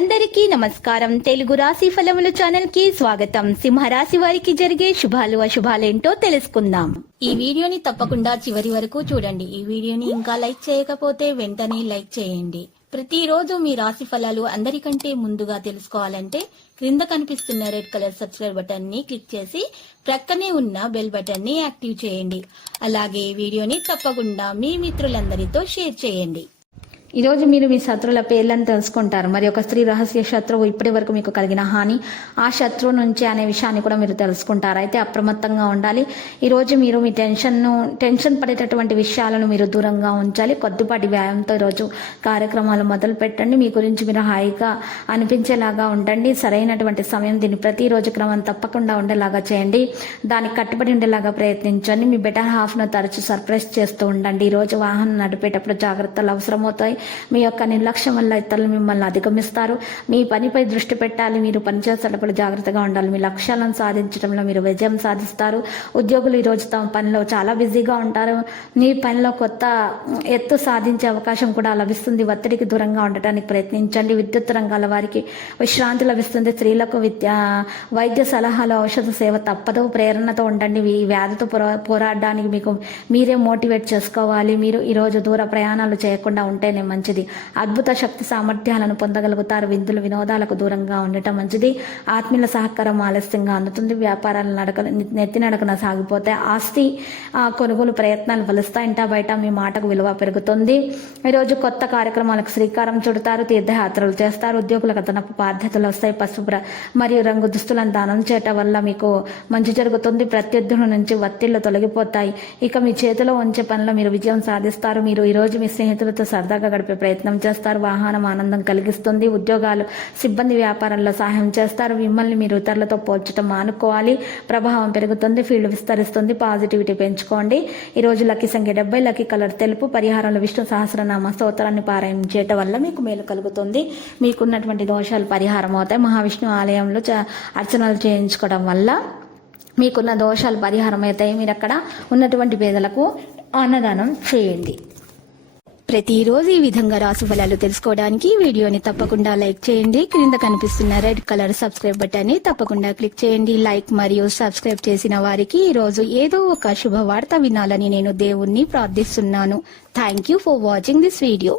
అందరికీ నమస్కారం. తెలుగు రాశి ఫలముల ఛానల్ కి స్వాగతం. సింహరాశి వారికి జరిగే శుభాలు అశుభాలేంటో తెలుసుకుందాం. ఈ వీడియోని తప్పకుండా చివరి వరకు చూడండి. ఈ వీడియోని ఇంకా లైక్ చేయకపోతే వెంటనే లైక్ చేయండి. ప్రతిరోజు మీ రాశి ఫలాలు అందరికంటే ముందుగా తెలుసుకోవాలంటే క్రింద కనిపిస్తున్న రెడ్ కలర్ సబ్స్క్రైబ్ బటన్ ని క్లిక్ చేసి ప్రక్కనే ఉన్న బెల్ బటన్ ని యాక్టివ్ చేయండి. అలాగే ఈ వీడియోని తప్పకుండా మీ మిత్రులందరితో షేర్ చేయండి. ఈరోజు మీరు మీ శత్రువుల పేర్లను తెలుసుకుంటారు. మరి ఒక స్త్రీ రహస్య శత్రువు ఇప్పటి వరకు మీకు కలిగిన హాని ఆ శత్రువు నుంచి అనే విషయాన్ని కూడా మీరు తెలుసుకుంటారు. అయితే అప్రమత్తంగా ఉండాలి. ఈరోజు మీరు మీ టెన్షన్ పడేటటువంటి విషయాలను మీరు దూరంగా ఉంచాలి. కొద్దిపాటి వ్యాయామంతో ఈరోజు కార్యక్రమాలు మొదలు పెట్టండి. మీ గురించి మీరు హాయిగా అనిపించేలాగా ఉండండి. సరైనటువంటి సమయం దీన్ని ప్రతిరోజు క్రమం తప్పకుండా ఉండేలాగా చేయండి. దానికి కట్టుబడి ఉండేలాగా ప్రయత్నించండి. మీ బెటర్ హాఫ్ను తరచు సర్ప్రైజ్ చేస్తూ ఉండండి. ఈరోజు వాహనం నడిపేటప్పుడు జాగ్రత్తలు అవసరమవుతాయి. మీ యొక్క నిర్లక్ష్యం వల్ల ఇతరులు మిమ్మల్ని అధిగమిస్తారు. మీ పనిపై దృష్టి పెట్టాలి. మీరు పనిచేసేటప్పుడు జాగ్రత్తగా ఉండాలి. మీ లక్ష్యాలను సాధించడంలో మీరు విజయం సాధిస్తారు. ఉద్యోగులు ఈరోజు తమ పనిలో చాలా బిజీగా ఉంటారు. మీ పనిలో కొత్త ఎత్తు సాధించే అవకాశం కూడా లభిస్తుంది. ఒత్తిడికి దూరంగా ఉండటానికి ప్రయత్నించండి. విద్యుత్ రంగాల వారికి విశ్రాంతి లభిస్తుంది. స్త్రీలకు వైద్య సలహాలు ఔషధ సేవ తప్పదు. ప్రేరణతో ఉండండి. ఈ వ్యాధితో పోరాడడానికి మీకు మీరే మోటివేట్ చేసుకోవాలి. మీరు ఈరోజు దూర ప్రయాణాలు చేయకుండా ఉంటేనే మంచిది. అద్భుత శక్తి సామర్థ్యాలను పొందగలుగుతారు. విందులు వినోదాలకు దూరంగా ఉండటం మంచిది. ఆత్మీయుల సహకారం ఆలస్యంగా అందుతుంది. వ్యాపారాలు నెత్తి నడకన సాగిపోతే ఆస్తి కొనుగోలు ప్రయత్నాలు ఫలిస్తాయి. ఇంటా బయట మీ మాటకు విలువ పెరుగుతుంది. ఈరోజు కొత్త కార్యక్రమాలకు శ్రీకారం చుడతారు. తీర్థయాత్రలు చేస్తారు. ఉద్యోగులకు అదనపు బాధ్యతలు వస్తాయి. పసుపు మరియు రంగు దుస్తులను దానం చేయటం వల్ల మీకు మంచి జరుగుతుంది. ప్రత్యర్థుల నుంచి ఒత్తిళ్లు తొలగిపోతాయి. ఇక మీ చేతిలో ఉంచే పనిలో మీరు విజయం సాధిస్తారు. మీరు ఈరోజు మీ స్నేహితులతో సరదాగా గడిపే ప్రయత్నం చేస్తారు. వాహనం ఆనందం కలిగిస్తుంది. ఉద్యోగాలు సిబ్బంది వ్యాపారంలో సహాయం చేస్తారు. మిమ్మల్ని మీరు ఇతరులతో పోల్చడం మానుకోవాలి. ప్రభావం పెరుగుతుంది. ఫీల్డ్ విస్తరిస్తుంది. పాజిటివిటీ పెంచుకోండి. ఈ రోజు లక్కీ సంఖ్య 70, లక్కీ కలర్ తెలుపు. పరిహారంలో విష్ణు సహస్రనామ స్తోత్రాన్ని పారాయణం చేయటం వల్ల మీకు మేలు కలుగుతుంది. మీకున్నటువంటి దోషాలు పరిహారం అవుతాయి. మహావిష్ణు ఆలయంలో అర్చనలు చేయించుకోవడం వల్ల మీకున్న దోషాలు పరిహారం అవుతాయి. మీరు అక్కడ ఉన్నటువంటి పేదలకు అన్నదానం చేయండి. ప్రతిరోజు ఈ విధంగా రాశి ఫలాలు తెలుసుకోవడానికి వీడియోని తప్పకుండా లైక్ చేయండి. క్రింద కనిపిస్తున్న రెడ్ కలర్ సబ్స్క్రైబ్ బటన్ ని తప్పకుండా క్లిక్ చేయండి. లైక్ మరియు సబ్స్క్రైబ్ చేసిన వారికి ఈ రోజు ఏదో ఒక శుభవార్త వినాలని నేను దేవుణ్ణి ప్రార్థిస్తున్నాను. Thank you for watching this video.